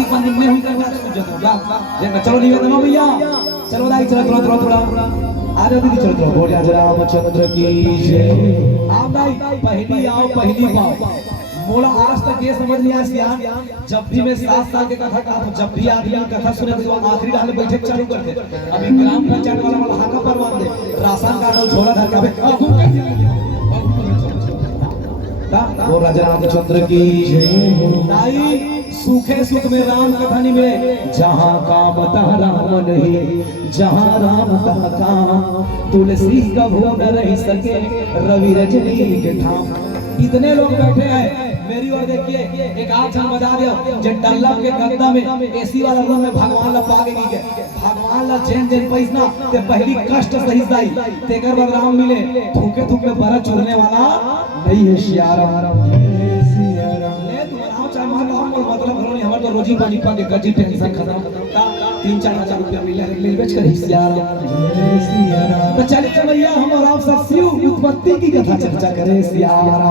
कार्तिक मंदिर में हुई करना चलो निवेदन हो भैया, चलो दाई चलो थोड़ा थोड़ा आ जाओ दीदी, चलो बोल रामचंद्र की जय। आप दाई पहली आओ पहली पाओ, बोला आज तक ये समझ नहीं आया, जब भी मैं 7 साल के कथा कहा तो जब भी आदमी कथा सुने तो आखिरी डाल बैठक चालू करते, अभी ग्राम पंचायत वाला हाका परवान दे राशन कार्ड और झोला धर के वो राजा रामचंद्र की जय। सूखे सुख में राम कथा में, जहाँ काम तहाँ राम नहीं, जहाँ राम तहाँ काम, तुलसी का भोग न रह सके रवि रजनी के ठाम। इतने लोग बैठे हैं, मेरी ओर देखिए, एक आठ जन बजा दियो जे डल्लम के गद्दा में एसी वाला रूम में भगवान ला पागे की के भगवान ला जैन पैसा ते पहली कष्ट सही सही तेकर बाद राम मिले, थूके थूके बरा चुरने वाला नहीं है सियारा मतलब घरों हमर तो रोजी पानी पा के गजी टेंशन खत्म, 3-4 हजार रुपया मिले ले बेच कर सियारा। तो चलिए भैया हम और आप सब शिव उत्पत्ति की कथा चर्चा करें सियारा।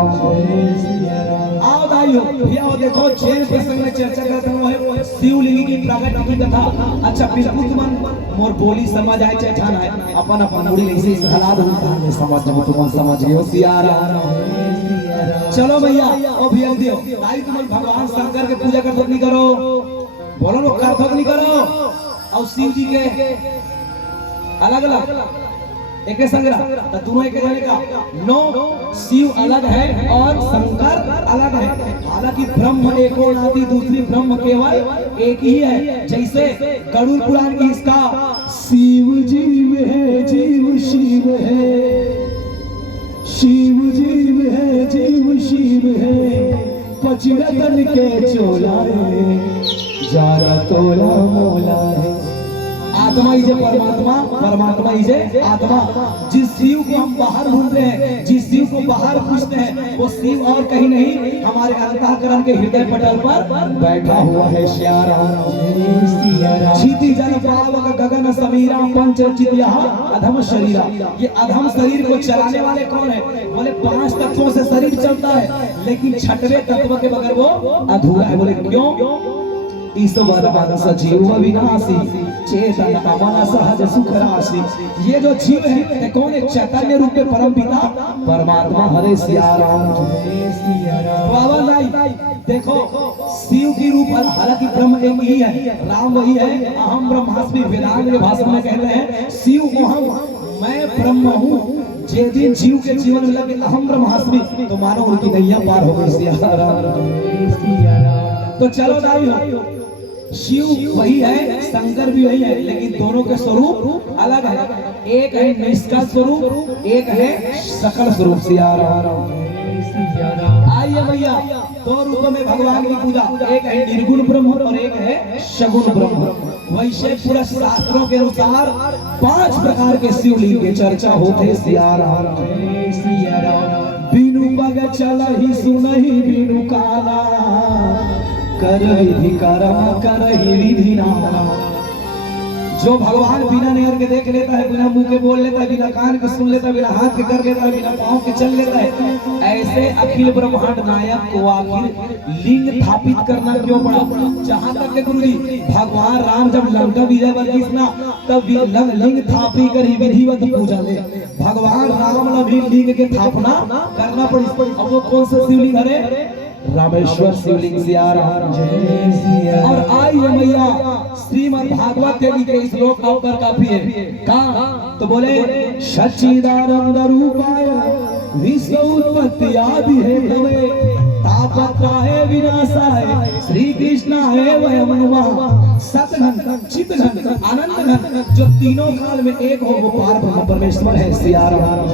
आओ दाइयो भैया देखो 6 प्रसंग में चर्चा करते हैं शिवलिंग की प्रकट की कथा। अच्छा बिल्कुल तुम मोर बोली समझ आए चाहे ठाना है अपन अपन मुड़ी ऐसे हालात में समझ जब तुम समझ गए सियारा। चलो भैया ओ भैया दियो दाई तुम भगवान शंकर के पूजा कर नहीं करो, बोलो लोग कर नहीं करो, और शिव जी के अलग अलग एक संग्रह तो दोनों एक जगह का नो, शिव अलग है और शंकर अलग है। हालांकि ब्रह्म एको नाती, दूसरी ब्रह्म केवल एक ही है। जैसे गरुड़ पुराण की इसका शिव जीव है जीव शिव है, शिव जीव है जीव शिव है, पचरतन के चोला है जारा तोला मोला है। आत्मा ही परमात्मा, परमात्मा ही आत्मा। जिस शिव को हम बाहर ढूंढते हैं, जिस शिव को बाहर पूछते हैं, वो शिव और कहीं नहीं हमारे अंतःकरण के हृदय पटल पर बैठा हुआ है सियारा। क्षिति जल पावक गगन समीरा पंच चित्या अधम शरीरा। ये अधम शरीर को चलाने वाले कौन है? बोले 5 तत्वों से शरीर चलता है, लेकिन 6वें तत्व के बगैर वो अधूरा है। बोले क्यों? ईश्वर मानस जीव विनाशी चेतन अमन सहज सुख राशि। ये जो जीव है कौन है? चैतन्य रूप में परम पिता परमात्मा हरे सिया राम। बाबा भाई देखो शिव की रूप हालांकि ब्रह्म एक ही है, राम वही है। अहम ब्रह्मास्मि वेदांत के भाषण में कहते हैं शिव अहम मैं ब्रह्म हूँ। जे दिन जीव के जीवन में लगे अहम ब्रह्मास्मि तो मानो उनकी नैया पार हो गई सिया राम। तो चलो दाई शिव वही है, शंकर भी वही है, लेकिन दोनों के स्वरूप अलग है। एक है निष्कल स्वरूप, एक है सकल स्वरूप सिया राम। आइए भैया 2 रूपों में भगवान की पूजा, एक है निर्गुण ब्रह्म और एक है सगुण ब्रह्म। वैसे पूरा शास्त्रों के अनुसार 5 प्रकार के शिवलिंग की चर्चा होते सिया राम। बिनु बग चलहि सुनहि बिनु काला, करहि कर्म करहि विधि नाना। जो भगवान बिना नजर के देख लेता है, बिना मुंह के बोल लेता है, बिना कान के सुन लेता है, बिना हाथ के कर लेता है, बिना पांव के चल लेता है, ऐसे अखिल ब्रह्मांड नायक को आखिर लिंग स्थापित करना क्यों पड़ा? जहां तक के गुरुजी भगवान राम जब लंका विजय बरकिसना तब लिंग स्थापी करी विधिवत पूजा ले भगवान राम ने भी लिंग के स्थापना करना पड़ी। अब वो कौन सा शिवलिंग है? रामेश्वर शिवलिंग सिया राम। और आइए मैया श्रीमद् भागवत देवी के श्लोक नंबर काफी है कहा तो बोले सच्चिदानंद रूपाय विश्व उत्पत्ति आदि है भवे तापत्राय विनाशाय श्री कृष्णाय वयं नमः। सतघन चितघन आनंद घन जो तीनों काल में एक हो वो पार ब्रह्म परमेश्वर है सिया राम।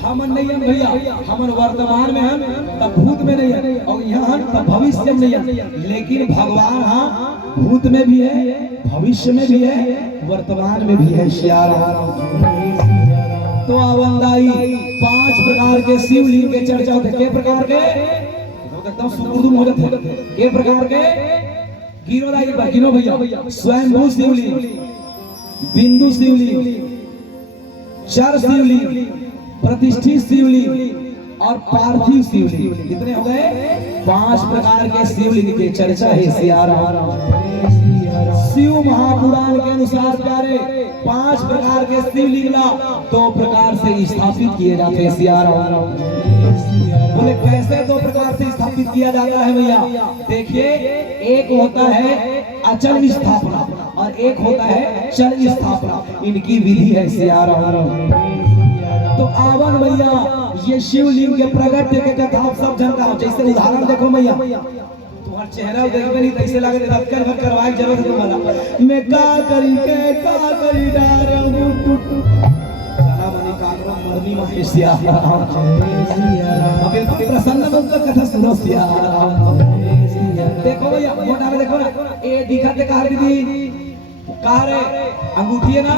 हम नहीं हम भैया, हम वर्तमान में हम तब भूत में नहीं है, और यहाँ तब भविष्य में नहीं है। लेकिन भगवान हाँ भूत में भी है, भविष्य में भी है, वर्तमान में भी है सिया राम। तो आवंदाई 5 प्रकार के शिवलिंग के चर्चा होते। के प्रकार के? एकदम सुकुर्दुम हो जाते। के प्रकार के? गिनो भैया स्वयंभू शिवलिंग, बिंदु शिवलिंग, चर शिवलिंग, प्रतिष्ठित शिवलिंग, और पार्थिव शिवलिंग। कितने हो गए? 5 प्रकार के शिवलिंग की चर्चा है सियाराम। शिव महापुराण के अनुसार प्यारे 5 प्रकार के शिवलिंग 2 प्रकार से स्थापित किए जाते हैं सियाराम। बोले कैसे 2 प्रकार से स्थापित किया जाता है भैया? देखिए, एक होता है अचल स्थापना और एक होता है चल स्थापना। इनकी विधि है सियाराम। तो आवन भैया ये शिवलिंग के प्रगट के कथा आप सब जानता हो। जैसे उदाहरण देखो भैया, तुम्हारा चेहरा देखबे नहीं तैसे लगे रत्कर भर करवाए जरूरत तुम्हारा। मैं का करी डार मरनी महेशिया अबे प्रसन्न मुक्त कथा सुनो सियाराम। देखो भैया मोटा में देखो ना, ए दिखाते कहा दीदी कहा रे अंगूठी है ना,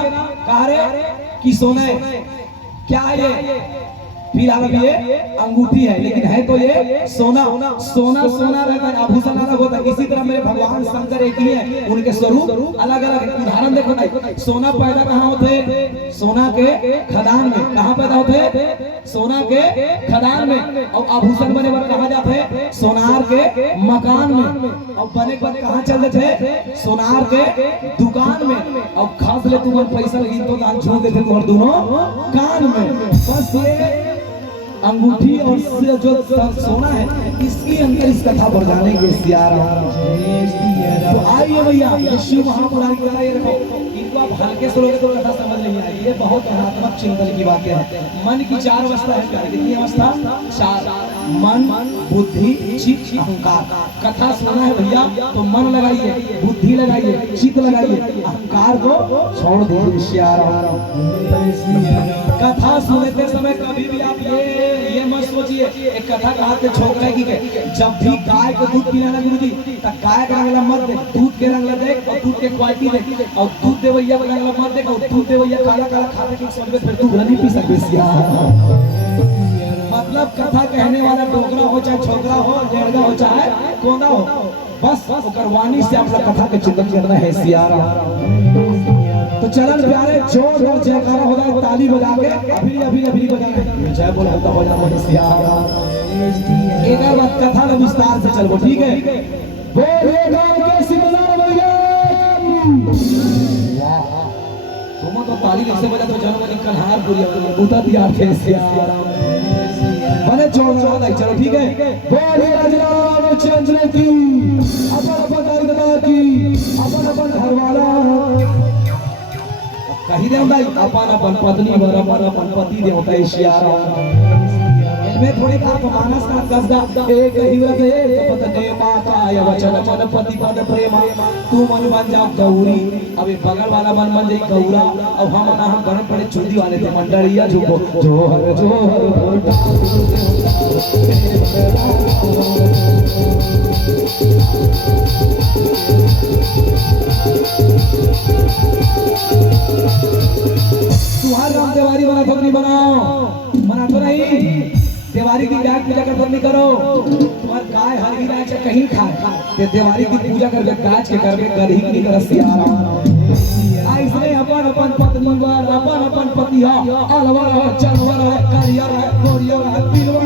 कहा रे कि सोना है? क्या है ये? फिलहाल अभी ये अंगूठी है, लेकिन है तो ये सोना। सोना सोना रहता है, आभूषण अलग होता है। इसी तरह मेरे भगवान शंकर एक ही है, उनके स्वरूप अलग अलग है। उदाहरण देखो भाई, सोना पैदा कहाँ होते? सोना के खदान में। कहाँ पैदा होते? सोना के खदान में। और आभूषण बने पर कहाँ जाते? सोनार के मकान में। और बने पर कहाँ चल थे? सोनार के दुकान में। और खास ले तुम्हारे पैसा लगी तो दान छोड़ देते तुम्हारे दोनों कान में। बस ये अंगूठी और जो सोना है इसकी अंदर इस कथा पर जानेंगे सियाराम। तो आइए भैया, ये शिव महापुराण की कथा, ये देखो इनको आप हल्के से लोगे तो कथा समझ नहीं आएगी। ये बहुत भावनात्मक चिंतन की बातें हैं। मन की 4 अवस्था है प्यारे। कितनी अवस्था? 4। मन, बुद्धि, चित्त, अहंकार। कथा सुना है भैया तो मन लगाइए, बुद्धि लगाइए, चित्त लगाइए, अहंकार को छोड़ दीजिए सियाराम। कथा सुनते समय कभी भी आप ये मत सोचिए एक कथा कहा के छोकरा की के जब भी गाय को दूध पिलाना गुरुजी तब गाय का रंगला मत दे, दूध के रंगला देख और दूध के क्वालिटी देख। और दूध देवैया का रंगला मत देख और दूध देवैया काला काला खाने की समझ में फिर तू नहीं पी सकते सियाराम। मतलब कथा कहने वाला डोगरा हो चाहे छोकरा हो, लेड़गा हो चाहे कोंदा हो, बस ओकर वाणी से आप लोग कथा के चिंतन करना है सियाराम। तो चलन प्यारे जोरदार जयकारा हो जाए, ताली बजा के अभी बजा के जय बोल होता हो जाए सियाराम। एक बार कथा में विस्तार से चलो, ठीक है? बोले गांव के सिमला भैया तुम तो ताली कैसे बजा तो जनमनी कन्हार पूरी बूता दिया थे सियाराम। बने जोरदार चलो, ठीक है? बोले रामचंद्र की, अपन दादा की, अपन घरवाला कही दे भाई, अपन पत्नी वर अपन पति देवता सियाराम। इनमें थोड़ी का मानस का कसदा एक हिवत एक पत्नी माता या वचन मन पति पद प्रेम तू मन बन जाओ गौरी। अबे बगल वाला मन बन जाई गौरा। अब हम ना हम बड़े बड़े चुंदी वाले थे मंडलिया झुको जोहर जोहर तुम्हारा राम देवारी बना तो नहीं बनाओ, बना तो नहीं। देवारी की गाय पूजा कर नहीं करो। तुम्हार गाय हर भी राय कहीं खाए ते देवारी की पूजा करके गाज के करके गधी की नहीं कर सियाराम। ऐसे अपन पत्नी वर अपन पति हो अलवर हो चलवर हो करियर है कोरियर है पिलवर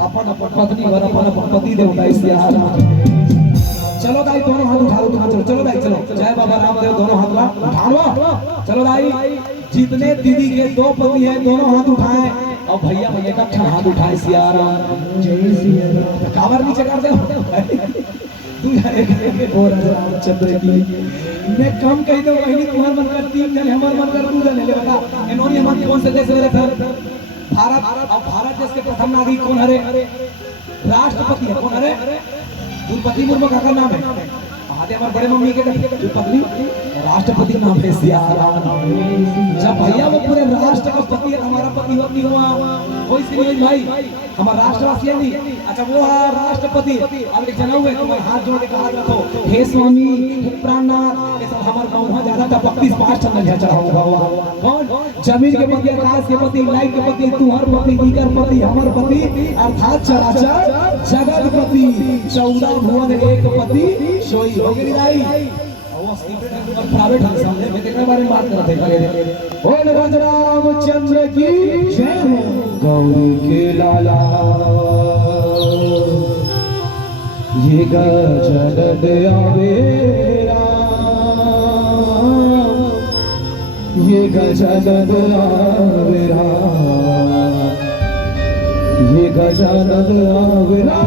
अपन पत्नी वर अपन पति देवता सियाराम। चलो भाई दोनों हाथ उठा लो, चलो भाई चलो, जय बाबा रामदेव दोनों हाथ उठा लो। चलो भाई जितने दीदी के 2 पति हैं दोनों हाथ उठाएं और भैया भैया का ठन हाथ उठाए सियाराम। जय सियाराम। कावर नीचे कर दे और रामचंद्र की मैं कम कह दो वही तुम्हार मन कर 3 जने हमार मन कर 2 जने ले बता। इन्होंने हम कौन से देश में रहता? भारत। अब भारत देश के प्रथम नागरिक कौन है? राष्ट्रपति है। कौन है? द्रौपदी मुर्मू का नाम है। हमारे बड़े मम्मी के पत्नी राष्ट्रपति नाम है सियाराम। जब भैया वो पूरे राष्ट्र का पति है, हमारा पति होती हुआ कोई सी नहीं भाई, हमारा राष्ट्रवासी है नहीं। अच्छा वो है राष्ट्रपति। अब एक जना हुए तुम्हारे हाथ जोड़ के हाथ रखो, हे स्वामी हे प्राणनाथ। ये सब हमारे गाँव में ज्यादा टपकती 5 ठंडा चढ़ाऊंगा। कौन? जमीन के पति, आकाश के पति, लाइट के पति, तुहर पति, दीगर पति, हमर पति अर्थात चराचर जगत पति, 14 भुवन एक पति सोई हो गई। प्राइवेट हम सामने में देखने बारे में बात करते हैं। बोल रामचंद्र की जय हो। गौरी के लाला ये गजनद आवेरा, ये गजनद आवेरा, ये गजनद आवेरा।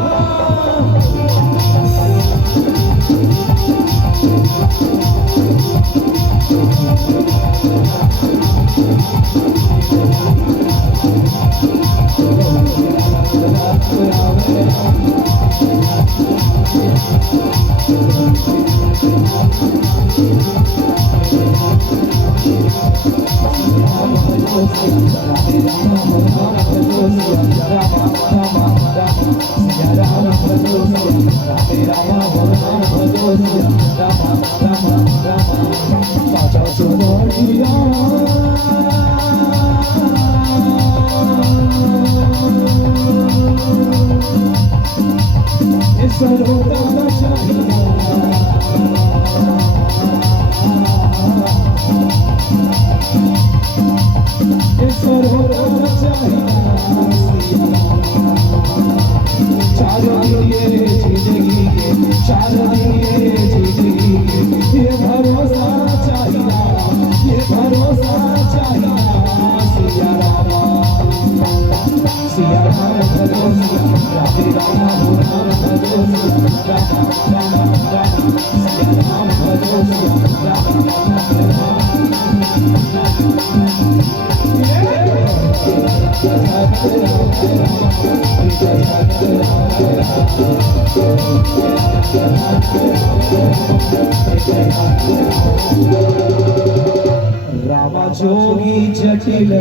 रामा जोगी जटिल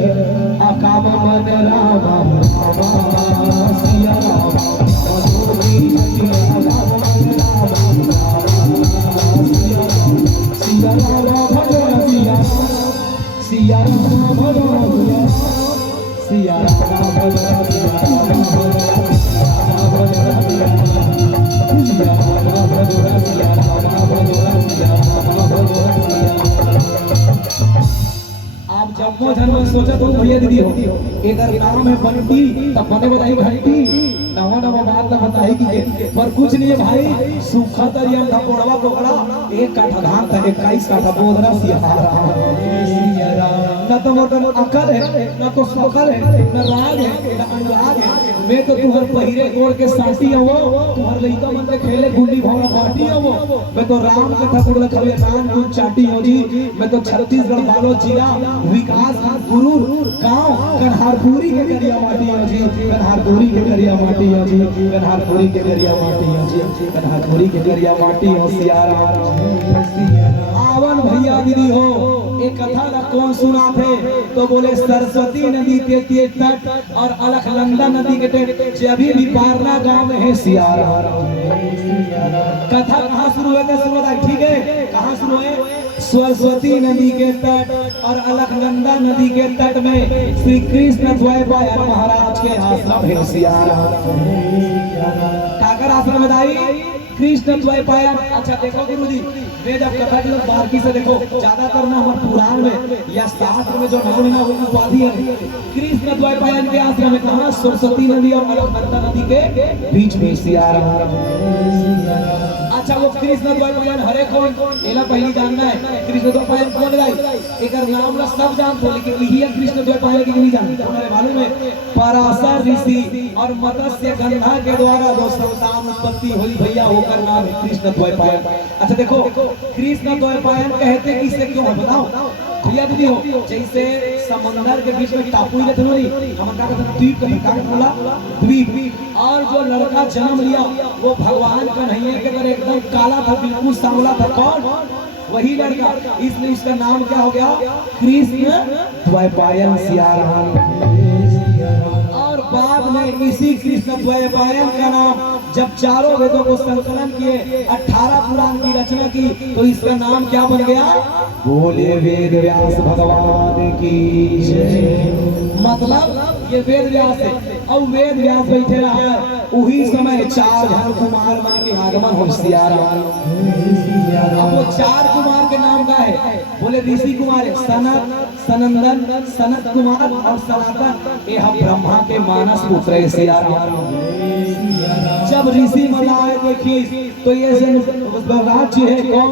अकाम मन रामा रामा सिया रामा जोगी जटिल अकाम मन रामा सिया रामा सिया रामा भजन सिया सिया रामा भजन सिया रामा भजन सिया रामा भजन सिया रामा भजन सिया रामा भजन सिया रामा भजन। आप जब वो जन्म सोचा तो भैया दीदी हो इधर नाम है बनती तब बने बताई घंटी नवा नवा बात ना बताई कि पर कुछ नहीं है भाई। सूखा तरियम था पोड़वा पोकड़ा एक काठा धान था 21 काठा बोधरा सियारा। न तो मतलब अकल है न तो सकल है न राग है न अनुराग है। मैं तो तुहर पहिरे गोड़ के साथी हो तुहर लइका मन के खेले गुल्ली भौरा पार्टी हो। मैं तो राम कथा गुड़ खले नान गुण चाटी हो जी। मैं तो छत्तीसगढ़ बालो जिला विकास गुरु गांव कन्हारपुरी के करिया माटी हो जी। कन्हारपुरी के करिया माटी हो जी। कन्हारपुरी के करिया माटी हो जी। कन्हारपुरी के करिया माटी हो सियारा। आवन भैया दीदी हो एक कथा ना कौन सुना थे तो बोले सरस्वती नदी के तट और अलखनंदा नदी के तट जभी भी पारना गांव में है सियारा। कथा कहाँ शुरू है ठीक है कहाँ शुरू है। सरस्वती नदी के तट और अलखनंदा नदी के तट में श्री कृष्ण द्वैपायन महाराज के आश्रम है सियारा। काकर आश्रम बताइए कृष्ण द्वैपायन। अच्छा देखो गुरुजी वे जब कथा की बारीकी से देखो ज्यादातर ना हमारे पुराण में या शास्त्र में जो नाम है ना वो उपाधि है कृष्ण द्वैपायन के आश्रम में कहा सरस्वती नदी और अलकनंदा नदी के बीच में सियारा। अच्छा वो कृष्ण द्वैपायन हरे कौन एला पहली जानना है कृष्ण द्वैपायन कौन गाई एकर नाम ला सब जानते हो लेकिन यही कृष्ण द्वैपायन की नहीं जानते। हमारे मालूम है पराशर ऋषि और मत्स्य गंधा के द्वारा जो संतान उत्पत्ति हुई भैया होकर नाम है कृष्ण द्वैपायन। अच्छा देखो कृष्ण द्वैपायन कहते किसे क्यों है बताओ भैया दीदी हो। जैसे समंदर के बीच में टापू ही रहते नहीं हम क्या कहते द्वीप का बोला द्वीप और जो लड़का जन्म लिया वो भगवान का नहीं है कि अगर एकदम काला था बिल्कुल सांवला था कौन वही लड़का इसलिए इसका नाम क्या हो गया कृष्ण द्वैपायन सियारा। और बाद में इसी कृष्ण द्वैपायन का नाम जब चारों वेदों को संकलन किए 18 पुराण की रचना की तो इसका नाम क्या बन गया बोले वेद व्यास भगवान की जय। मतलब ये वेद व्यास है और वेद व्यास बैठे रहा उही समय 4 कुमार मन के आगमन हो सियारा। अब वो 4 कुमार बोले ऋषि कुमार सनत, सनंदन, सनत कुमार और सनातन ये हम ब्रह्मा के मानस पुत्र है सिया राम। जब ऋषि मलाए देखी तो ये राज जी है कौन,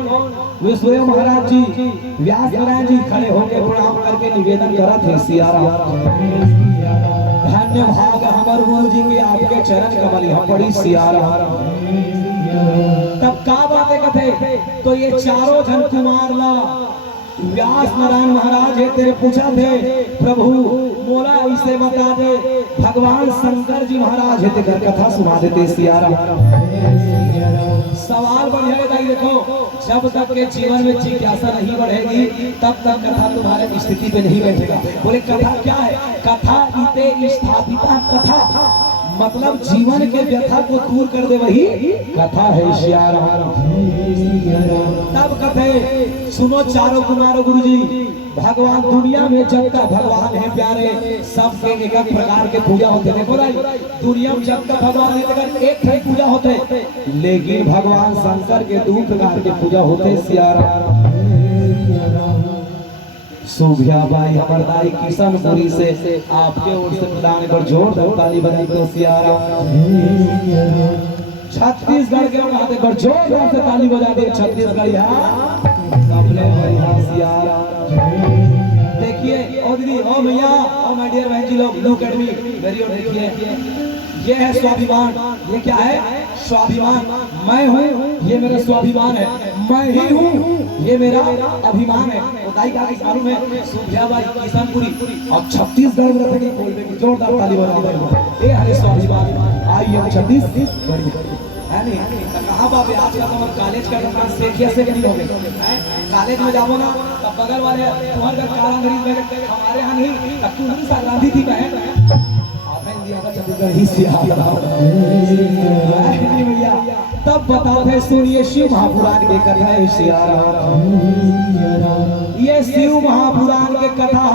विश्वदेव महाराज जी, व्यास नारायण जी खड़े होकर प्रणाम करके निवेदन करा थे सिया राम। धन्य भाग हमार गुरु जी के आपके चरण कमल यहाँ पड़ी सिया राम। तब का बातें कथे तो ये चारों जन कुमार ला व्यास नारायण महाराज है तेरे पूछा थे प्रभु बोला इसे बता दे भगवान शंकर जी महाराज है तेरे कथा सुना देते सिया राम। सवाल बढ़िया है देखो, जब तक के जीवन में जिज्ञासा नहीं बढ़ेगी तब तक कथा तुम्हारे स्थिति पे नहीं बैठेगा। बोले कथा क्या है, कथा इते स्थापिता कथा, मतलब जीवन के व्यथा को दूर कर दे वही कथा है सिया राम। तब कथे सुनो चारों कुमारों गुरु जी, भगवान दुनिया में जब तक भगवान है प्यारे सबके एक एक प्रकार के पूजा होते। देखो भाई दुनिया में जब तक भगवान है एक ही पूजा होते, लेकिन भगवान शंकर के 2 प्रकार के पूजा होते सिया राम। सुभिया बाई हमारी किशनपुरी से आपके ओर से प्रदान कर जोरदार ताली बजाई तो सिया राम। छत्तीसगढ़ के हाथ पर जोरदार से ताली बजा दे छत्तीसगढ़ सिया राम। देखिए ओ दीदी ओ भैया ओ माय डियर बहन जी लोग लुक एट मी वेरी और देखिए ये है स्वाभिमान। ये क्या है स्वाभिमान, मैं हूँ ये मेरा स्वाभिमान है, मैं ही हूँ ये मेरा अभिमान है। बताइए क्या मालूम है सुभियाबाई किशनपुरी और छत्तीसगढ़ में रहने की जोरदार ताली बजा ये हरे स्वाभिमान। आइए छत्तीसगढ़ है नहीं कहा बाबे आज का हमारे कॉलेज का दुकान सेखिया से नहीं हो गए। कॉलेज में जाओ ना तब बगल वाले तुम्हारे घर काला अंग्रेज में हमारे यहाँ नहीं तब तू नहीं सा गांधी थी बहन भैया। तब बताते सुनिए शिव महापुराण के कथा है सिया राम। ये शिव महापुराण के कथा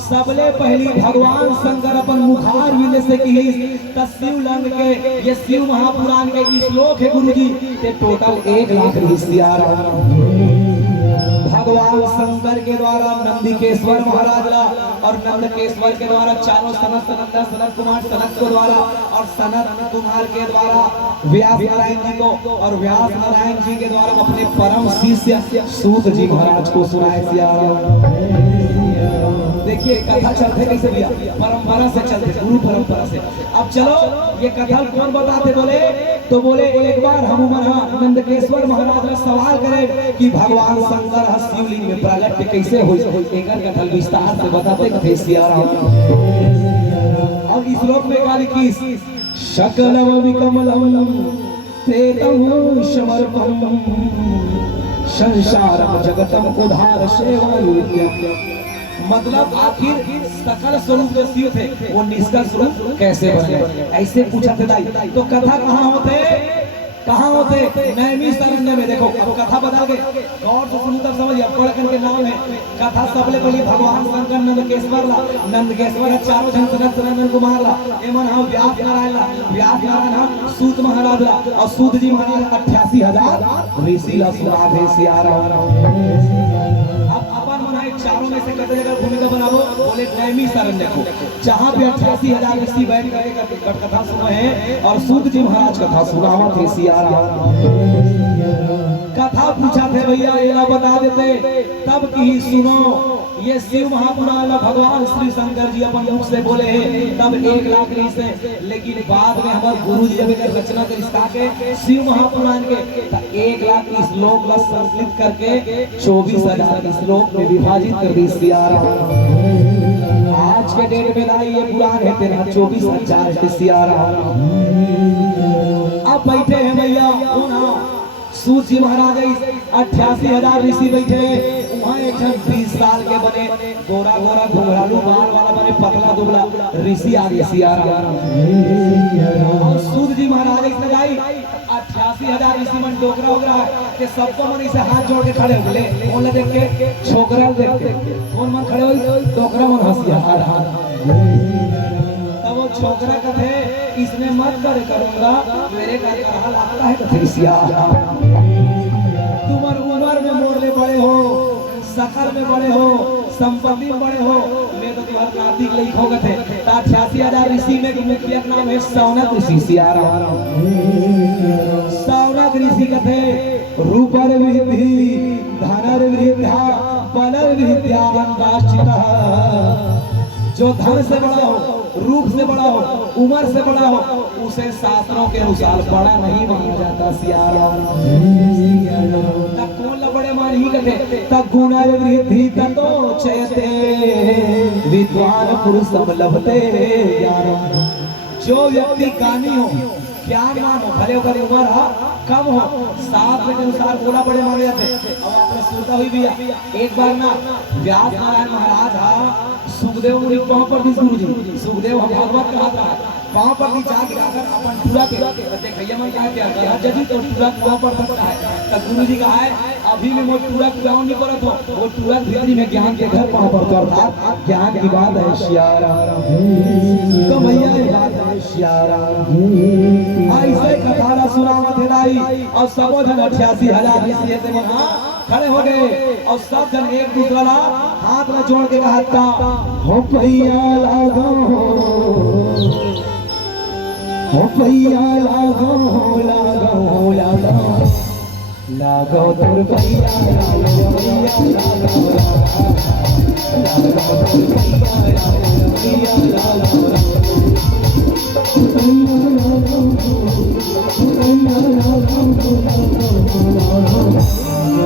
सबले पहली भगवान शंकर अपन मुखार विले से की शिव लंग के ये शिव महापुराण के श्लोक है गुरु जी ते टोटल 1 लाख सिया राम। भगवान शंकर के द्वारा नंदिकेश्वर महाराज ला और नंदकेश्वर के द्वारा चारों सनत सनंदन सनत कुमार सनत को द्वारा और सनत कुमार के द्वारा व्यास नारायण जी को और व्यास नारायण जी के द्वारा अपने परम शिष्य सूत जी महाराज को सुनाए सिया राम। देखिए कथा चलते कैसे भैया परंपरा से चलते गुरु परंपरा से। अब चलो ये कथा कौन बताते बोले तो बोले एक बार हम नंदकेश्वर महाराज ने सवाल करे कि भगवान शंकर शिवलिंग में प्रगट कैसे हुई एकर कथा विस्तार से बताते कथे सिया राम। अब इस श्लोक में गाली की सकलम विकमलम तेतम समर्पम संसारम जगतम उद्धार सेवा। मतलब आखिर सकल स्वरूप जो शिव थे वो निष्कल स्वरूप कैसे बने ऐसे पूछा था। तो कथा कहाँ होते नैमी सरण्य में। देखो अब कथा बता के गौर से सुनो तब समझिए। पढ़कन के नाम है कथा सबले पहले भगवान शंकर नंदकेश्वर ला नंदकेश्वर चारों जन सनंदन कुमार ला एमन हम व्यास नारायण ला व्यास नारायण हम सूत महाराज ला और सूत जी महाराज 88,000 ऋषि ला सुराध है सिया राम। चारों में से कते जगह भूमिका बनाओ बोले नैमी शरण्य को जहाँ पे 88,000 ऋषि बैठ करके कथा सुना है और सूत जी महाराज कथा सुनावा थे सिया राम। कथा पूछा थे भैया ये ना बता देते तब की सुनो। ये शिव महापुराण में भगवान श्री शंकर जी अपन मुख से बोले तब 1 लाख से, लेकिन बाद में हमारे गुरु जी जब रचना कर इसका के शिव महापुराण के 1 लाख श्लोक का संकलित करके 24,000 श्लोक में विभाजित कर दी सिया राम। आज के डेट में लाई ये पुराण है तेरा 24,000 सिया राम। अब बैठे हैं भैया सूत जी महाराज 88,000 ऋषि बैठे वहाँ एक 20 साल के बने गोरा गोरा घुंघरालू बाल वाला बने पतला दुबला ऋषि आगे सिया राम। और सूत जी महाराज इसने जाई 88,000 ऋषि मन डोकरा वोकरा के सबको मन इसे हाथ जोड़ के खड़े हो गए। बोले देख के छोकरा देख के कौन मन खड़े हो डोकरा मन हंसिया तब वो छोकरा कथे इसने मत करूंगा मेरे का कहा लगता है कथे सिया तुम उम्र में मोरले बड़े हो सकल बड़े हो, संपत्ति में बड़े हो, मैं तो तुम्हारा कार्तिक लिख होगा थे। 88,000 ऋषि में के मुखिया का नाम है सौनक ऋषि। सियाराम सौनक ऋषि का थे रूपर विधि धनर विद्या बलर विद्या अंदाश्चिता। जो धन से बड़ा हो, रूप से बड़ा हो, उम्र से बड़ा हो, उसे शास्त्रों के अनुसार बड़ा नहीं माना जाता। सियाराम तब कौन बड़े मान ही कहते तब गुणर वृद्धि ततो चयते विद्वान पुरुषम लभते ज्ञानम। जो व्यक्ति ज्ञानी हो, ज्ञानवान हो, भले होकर उम्र कम हो, शास्त्र के अनुसार बोला बड़े माने जाते। अब आपने सुनता हुई भी एक बार ना व्यास नारायण महाराज सुखदेव मुनि कहां पर थी गुरु जी? सुखदेव हम भगवत कहा था कहां पर थी जाके आकर अपन पूरा के देखिए मन क्या जजी तो पूरा कुआं पर बनता है। तब गुरु जी कहा है अभी भी मैं पूरा कुआं नहीं करत हो, वो पूरा भीतरी में ज्ञान के घर कहां पर करता। ज्ञान की बात है सियाराम। तो भैया ये बात है सियाराम। ऐसे कथा सुनावत है लाई और सबो जन 88,000 ऋषि थे वहां खड़े हो गए और सब जन एक दूसरा ला हाथ में जोड़ के कहा था हो भैया लागो, हो भैया लागो, लागो लागो लागो तुर भैया लागो, भैया लागो लागो तुर भैया लागो, भैया लागो